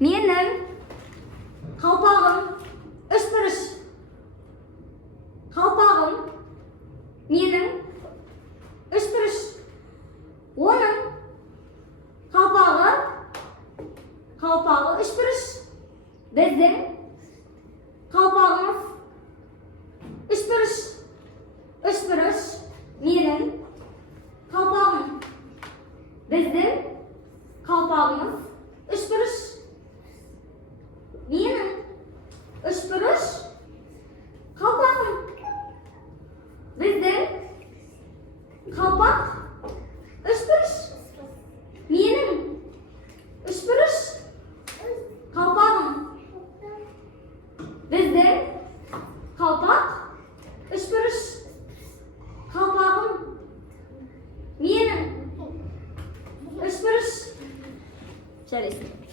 Менің қалпағым үшбұрыш. Қалпағым менің үшбұрыш. Оның қалпағы үшбұрыш. Біздің қалпағымыз үшбұрыш. Үшбұрыш менің қалпағым. Біздің қалпағымыз үшбұрыш. Менің үшбұрыш қалпағым. Біздің қалпақ үшбұрыш. Менің үшбұрыш қалпағым. Біздің қалпақ үшбұрыш. Қалпағым. Менің үшбұрыш. Жарайсың.